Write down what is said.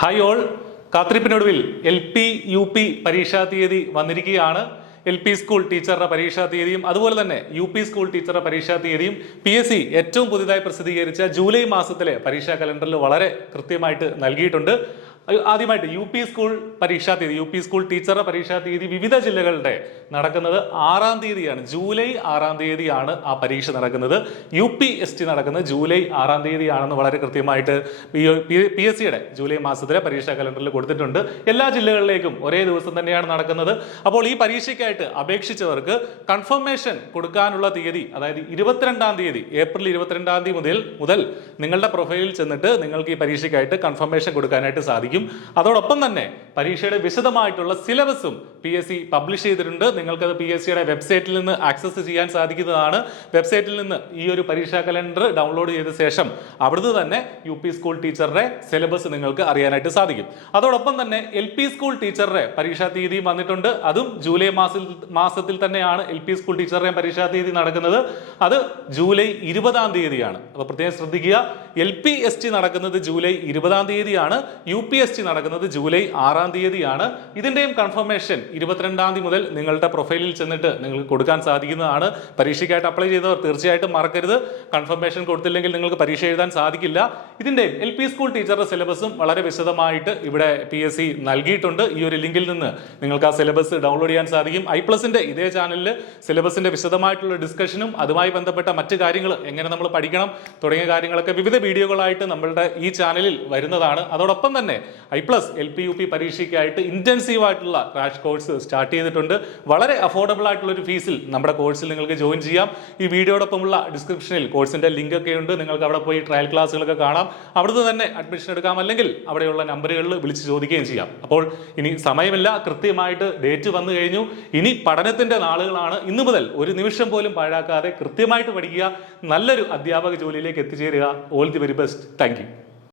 Hi all, കാത്തിരിപ്പിനൊടുവിൽ LP UP പരീക്ഷാ തീയതി വന്നിരിക്കുകയാണ്. LP സ്കൂൾ ടീച്ചറുടെ പരീക്ഷാ തീയതിയും അതുപോലെ തന്നെ UP സ്കൂൾ ടീച്ചറുടെ പരീക്ഷാ തീയതിയും PSC ഏറ്റവും പുതിയതായി പ്രസിദ്ധീകരിച്ച ജൂലൈ മാസത്തിലെ പരീക്ഷാ കലണ്ടറിൽ വളരെ കൃത്യമായിട്ട് നൽകിയിട്ടുണ്ട്. ആദ്യമായിട്ട് UP സ്കൂൾ പരീക്ഷാ തീയതി, UP സ്കൂൾ ടീച്ചറുടെ പരീക്ഷാ തീയതി വിവിധ ജില്ലകളുടെ നടക്കുന്നത് 6-ാം തീയതിയാണ്. ജൂലൈ 6-ാം തീയതിയാണ് ആ പരീക്ഷ നടക്കുന്നത്. UPST നടക്കുന്നത് ജൂലൈ 6-ാം തീയതിയാണെന്ന് വളരെ കൃത്യമായിട്ട് PSCയുടെ ജൂലൈ മാസത്തിലെ പരീക്ഷാ കലണ്ടറിൽ കൊടുത്തിട്ടുണ്ട്. എല്ലാ ജില്ലകളിലേക്കും ഒരേ ദിവസം തന്നെയാണ് നടക്കുന്നത്. അപ്പോൾ ഈ പരീക്ഷയ്ക്കായിട്ട് അപേക്ഷിച്ചവർക്ക് കൺഫർമേഷൻ കൊടുക്കാനുള്ള തീയതി, അതായത് 22-ാം തീയതി, ഏപ്രിൽ 22-ാം തീയതി മുതൽ നിങ്ങളുടെ പ്രൊഫൈലിൽ ചെന്നിട്ട് നിങ്ങൾക്ക് ഈ പരീക്ഷയ്ക്കായിട്ട് കൺഫർമേഷൻ കൊടുക്കാനായിട്ട് സാധിക്കും. അതോടൊപ്പം തന്നെ പരീക്ഷയുടെ വിശദമായിട്ടുള്ള സിലബസും PSC പബ്ലിഷ് ചെയ്തിട്ടുണ്ട്. നിങ്ങൾക്കത് PSCയുടെ വെബ്സൈറ്റിൽ നിന്ന് ആക്സസ് ചെയ്യാൻ സാധിക്കുന്നതാണ്. വെബ്സൈറ്റിൽ നിന്ന് ഈ ഒരു പരീക്ഷാ കലണ്ടർ ഡൗൺലോഡ് ചെയ്ത ശേഷം അവിടുന്ന് തന്നെ UP സ്കൂൾ ടീച്ചറുടെ സിലബസ് നിങ്ങൾക്ക് അറിയാനായിട്ട് സാധിക്കും. അതോടൊപ്പം തന്നെ LP സ്കൂൾ ടീച്ചറുടെ പരീക്ഷാ തീയതി വന്നിട്ടുണ്ട്. അതും ജൂലൈ മാസത്തിൽ തന്നെയാണ് LP സ്കൂൾ ടീച്ചറുടെ പരീക്ഷാ തീയതി നടക്കുന്നത്. അത് ജൂലൈ 20-ാം തീയതിയാണ്. അപ്പോൾ പ്രത്യേകം ശ്രദ്ധിക്കുക, LPST നടക്കുന്നത് ജൂലൈ 20-ാം തീയതിയാണ്. UPST നടക്കുന്നത് ജൂലൈ 6-ാം തീയതിയാണ്. ഇതിന്റെയും കൺഫർമേഷൻ 22-ാം തീയതി മുതൽ നിങ്ങളുടെ പ്രൊഫൈലിൽ ചെന്നിട്ട് നിങ്ങൾക്ക് കൊടുക്കാൻ സാധിക്കുന്നതാണ്. പരീക്ഷയ്ക്കായിട്ട് അപ്ലൈ ചെയ്തവർ തീർച്ചയായിട്ടും മറക്കരുത്. കൺഫർമേഷൻ കൊടുത്തില്ലെങ്കിൽ നിങ്ങൾക്ക് പരീക്ഷ എഴുതാൻ സാധിക്കില്ല. ഇതിന്റെയും LP സ്കൂൾ ടീച്ചറുടെ സിലബസും വളരെ വിശദമായിട്ട് ഇവിടെ PSC നൽകിയിട്ടുണ്ട്. ഈ ഒരു ലിങ്കിൽ നിന്ന് നിങ്ങൾക്ക് ആ സിലബസ് ഡൗൺലോഡ് ചെയ്യാൻ സാധിക്കും. iPlusന്റെ ഇതേ ചാനലിൽ സിലബസിന്റെ വിശദമായിട്ടുള്ള ഡിസ്കഷനും അതുമായി ബന്ധപ്പെട്ട മറ്റു കാര്യങ്ങൾ എങ്ങനെ നമ്മൾ പഠിക്കണം തുടങ്ങിയ കാര്യങ്ങളൊക്കെ വിവിധ വീഡിയോകളായിട്ട് നമ്മളുടെ ഈ ചാനലിൽ വരുന്നതാണ്. അതോടൊപ്പം തന്നെ iPlus LP UP പരീക്ഷയ്ക്കായിട്ട് ഇന്റൻസീവ് ആയിട്ടുള്ള ക്രാഷ് കോഴ്സ് സ്റ്റാർട്ട് ചെയ്തിട്ടുണ്ട്. വളരെ അഫോർഡബിൾ ആയിട്ടുള്ള ഒരു ഫീസിൽ നമ്മുടെ കോഴ്സിൽ നിങ്ങൾക്ക് ജോയിൻ ചെയ്യാം. ഈ വീഡിയോടൊപ്പമുള്ള ഡിസ്ക്രിപ്ഷനിൽ കോഴ്സിന്റെ ലിങ്ക് ഒക്കെ ഉണ്ട്. നിങ്ങൾക്ക് അവിടെ പോയി ട്രയൽ ക്ലാസ്സുകളൊക്കെ കാണാം. അവിടുന്ന് തന്നെ അഡ്മിഷൻ എടുക്കാം, അല്ലെങ്കിൽ അവിടെയുള്ള നമ്പറുകളിൽ വിളിച്ച് ചോദിക്കുകയും ചെയ്യാം. അപ്പോൾ ഇനി സമയമില്ല, കൃത്യമായിട്ട് ഡേറ്റ് വന്നു കഴിഞ്ഞു. ഇനി പഠനത്തിന്റെ നാളുകളാണ്. ഇന്നു മുതൽ ഒരു നിമിഷം പോലും പാഴാക്കാതെ കൃത്യമായിട്ട് പഠിക്കുക, നല്ലൊരു അധ്യാപക ജോലിയിലേക്ക് എത്തിച്ചേരുക. All the very best. Thank you.